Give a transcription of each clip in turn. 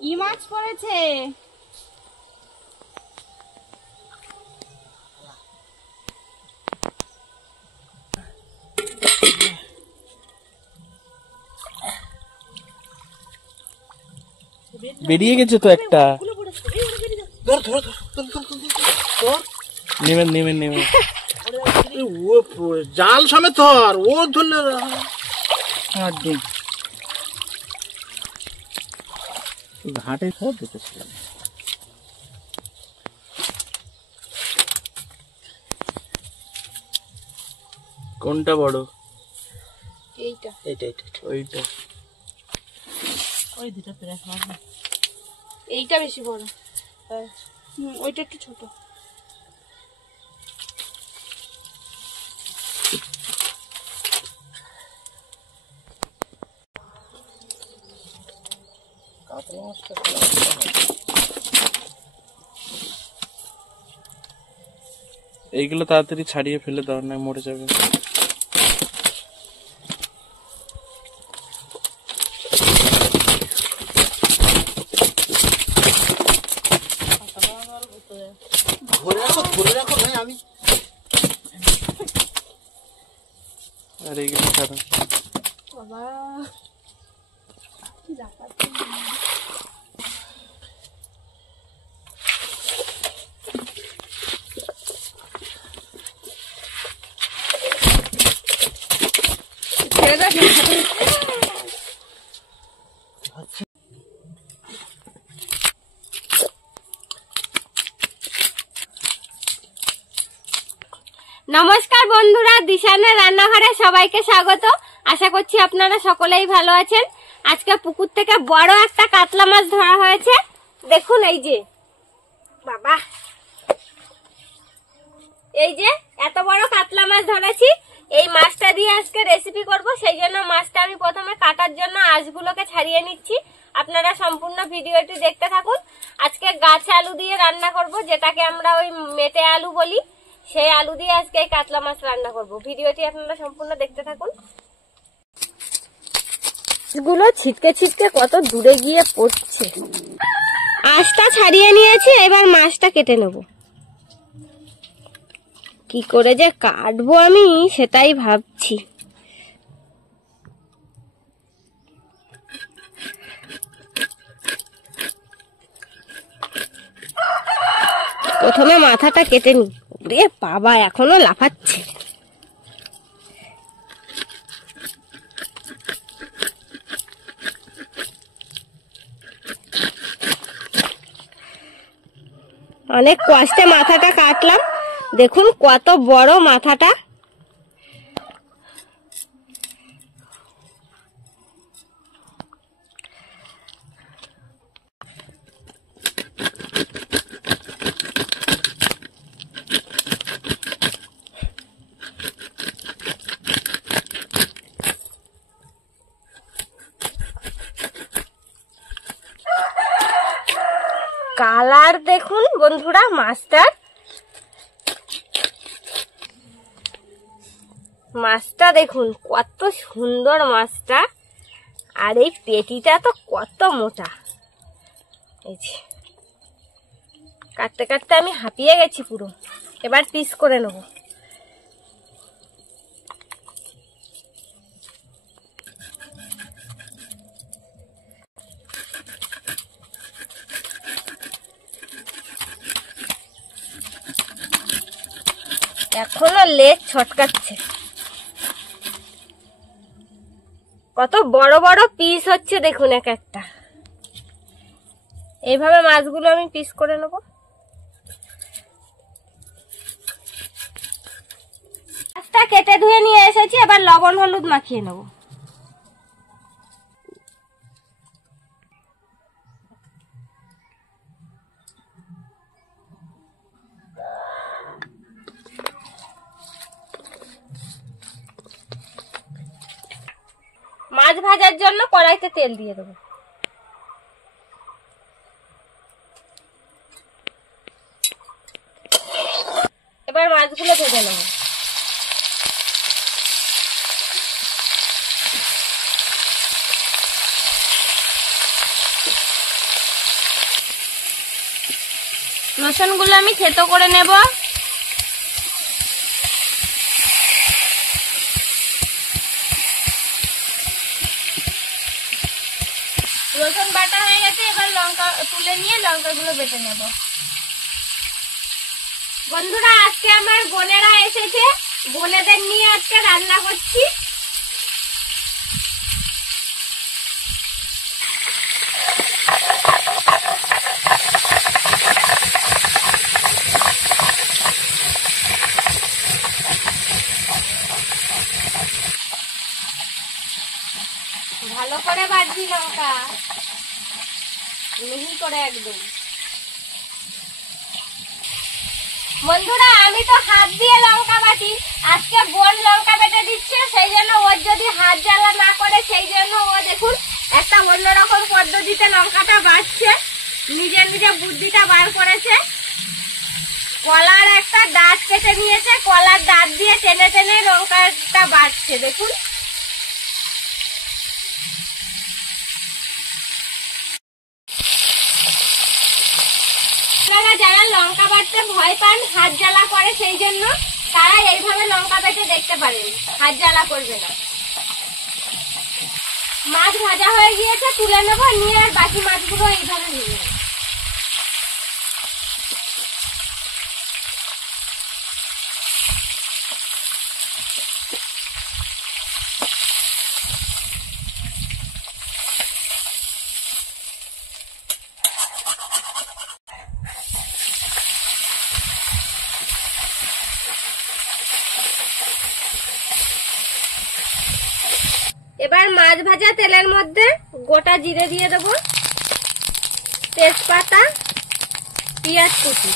কি মাছ পড়েছে? বেরিয়ে গেছে তো একটা। নেমেন নেমেন নেমেন, ও জাল সমেত ধর, ও ধরলে ঘাটে সব দেখেছিলাম। কোনটা বড়? এইটা। এইটা এইটা ওইটা। ওই দুটো প্রায় হবে। এইটা বেশি বড়। ওইটা একটু ছোট। এইগুলো তাড়াতাড়ি ছাড়িয়ে ফেলে দাও, না মরে যাবে। ধরে রাখো ভাই, আমি আর এইগুলো ছাড়ো। বাবা কি রাখার ছেড়ে দাও। নমস্কার বন্ধুরা, দিশানের রান্নাঘরে সবাইকে স্বাগত। আশা করছি আপনারা সকলেই ভালো আছেন। আজকে পুকুর থেকে বড় একটা কাতলা মাছ ধরা হয়েছে। দেখুন এই যে বাবা, এই যে এত বড় কাতলা মাছ ধরেছি। এই মাছটা দিয়ে আজকে রেসিপি করব, সেই জন্য মাছটা আমি প্রথমে কাটার জন্য আঁশগুলোকে ছাড়িয়ে নিচ্ছি। আপনারা সম্পূর্ণ ভিডিওটি দেখতে থাকুন। আজকে গাছে আলু দিয়ে রান্না করব, যেটাকে আমরা ওই মেটে আলু বলি। সেই আলু দিয়ে আজকে এই কাতলা মাছ রান্না করব। ভিডিওটি আপনারা সম্পূর্ণ দেখতে থাকুন। গুলো ছিটকে ছিটকে কত দূরে গিয়ে পড়ছে। আঁশটা ছাড়িয়ে নিয়েছি, এবার মাছটা কেটে নেব। কি করে যে কাটবো আমি সেটাই ভাবছি। প্রথমে মাথাটা কেটে নি। রে বাবা, এখনো লাফাচ্ছে। অনেক কষ্টে মাথাটা কাটলাম। দেখুন কত বড় মাথাটা। কালার দেখুন বন্ধুরা মাছটার। মাছটা দেখুন কত সুন্দর মাছটা। আর এই পেটিটা তো কত মোটা। এই যে কাটতে কাটতে আমি হাঁপিয়ে গেছি পুরো। এবার পিস করে নেব। এখনো লেজ ছটকাচ্ছে। কত বড় বড় পিস হচ্ছে দেখুন এক একটা। এইভাবে মাছগুলো আমি পিস করে নেব। মাছটা কেটে ধুয়ে নিয়ে এসেছি, এবার লবণ হলুদ মাখিয়ে নেব। মাছ ভাজার জন্য কড়াইতে তেল দিয়ে দেবো। এবার মাছগুলো ভেজে নেব। রসুনগুলো আমি থেতো করে নেব। রসুন বাটা হয়ে গেছে, এবার লঙ্কা তুলে নিয়ে লঙ্কাগুলো বেটে নেব। বন্ধুরা, আজকে আমার বোনেরা এসেছে, বোনেদের নিয়ে আজকে রান্না করছি। ভালো করে বাটবি লঙ্কা, মিহি করে একদম। বন্ধুরা, আমি তো হাত দিয়ে লঙ্কা বাটি, আজকে বোন লঙ্কা বেটে দিচ্ছে, সেই জন্য ওর যদি হাত জ্বালা না করে সেই জন্য ও দেখুন একটা অন্যরকম পদ্ধতিতে লঙ্কাটা বাটছে, নিজের নিজের বুদ্ধিটা বার করেছে। কলার একটা দাঁত কেটে নিয়েছে, কলার দাঁত দিয়ে টেনে টেনে লঙ্কাটা বাটছে দেখুন। আপনারা যারা লঙ্কা বাটতে ভয় পান, হাত জ্বালা করে, সেই জন্য তারা এইভাবে লঙ্কা বেটে দেখতে পারেন, হাত জ্বালা করবে না। মাছ ভাজা হয়ে গিয়েছে, তুলে নেবো, নিয়ে আর বাকি মাছগুলো এইভাবে নিয়ে নেব। এবার মাছ ভাজা তেলের মধ্যে গোটা জিরে দিয়ে দেব, তেজপাতা, পেঁয়াজ কুচি,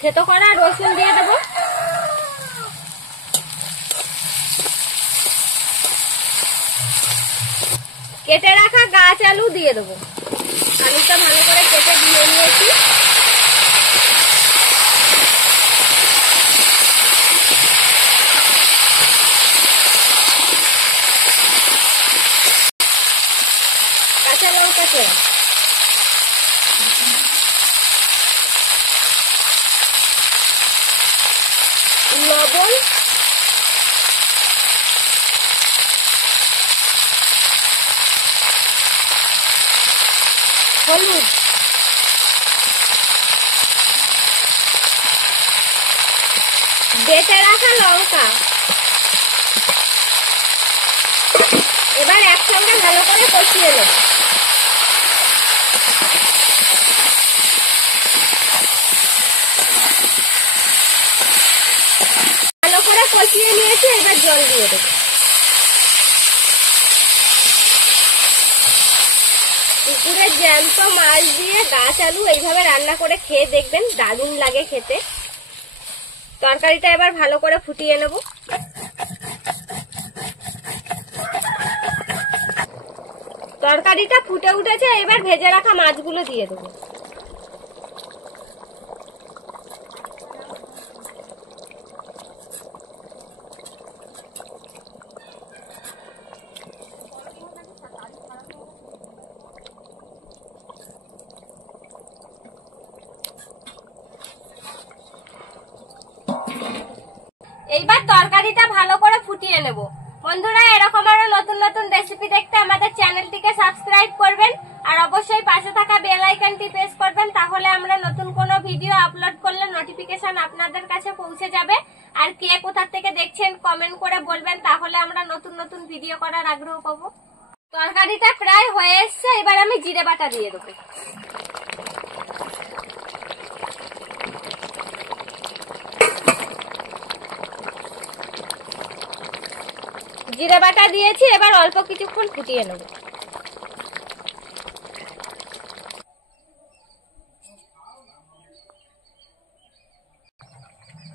থেতো করা রসুন দিয়ে দেব, কেটে রাখা গাছ আলু দিয়ে দেবো। আলুটা ভালো করে কেটে দিয়ে নিয়েছি। কাঁচা লঙ্কা চেরা, লবণ, হলুদ, বেটে রাখা লঙ্কা। এবার একসঙ্গে ভালো করে কষিয়ে নেব। ভালো করে কষিয়ে নিয়েছি, এবার জল দিয়ে দেবো। পুকুরের জ্যান্ত মাছ দিয়ে গাছ আলু এইভাবে রান্না করে খেয়ে দেখবেন, দারুণ লাগে খেতে। তরকারিটা এবার ভালো করে ফুটিয়ে নেব। তরকারিটা ফুটে উঠেছে, এবার ভেজে রাখা মাছগুলো দিয়ে দেবো। এইবার তরকারিটা ভালো করে ফুটিয়ে নেব। বন্ধুরা, এরকম আরো নতুন নতুন রেসিপি দেখতে আমাদের চ্যানেলটিকে সাবস্ক্রাইব করবেন, আর অবশ্যই পাশে থাকা বেল আইকনটি প্রেস করবেন, তাহলে আমরা নতুন কোনো ভিডিও আপলোড করলে নোটিফিকেশন আপনাদের কাছে পৌঁছে যাবে। আর কে কোথা থেকে দেখছেন কমেন্ট করে বলবেন, তাহলে আমরা নতুন নতুন ভিডিও করার আগ্রহ পাবো। তরকারিটা প্রায় হয়ে এসছে, এবার আমি জিরে বাটা দিয়ে দেবো। জিরে বাটা দিয়েছি, এবার অল্প কিছুক্ষণ ফুটিয়ে নেব।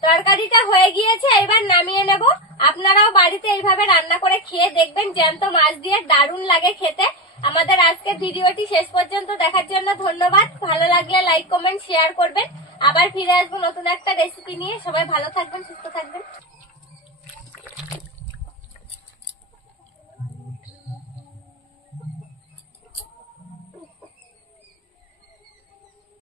তরকারিটা হয়ে গিয়েছে, এবার নামিয়ে নেব। আপনারাও বাড়িতে এইভাবে রান্না করে খেয়ে দেখবেন, জ্যান্ত মাছ দিয়ে দারুণ লাগে খেতে। আমাদের আজকের ভিডিওটি শেষ পর্যন্ত দেখার জন্য ধন্যবাদ। ভালো লাগলে লাইক, কমেন্ট, শেয়ার করবেন। আবার ফিরে আসবো নতুন একটা রেসিপি নিয়ে। সবাই ভালো থাকবেন, সুস্থ থাকবেন।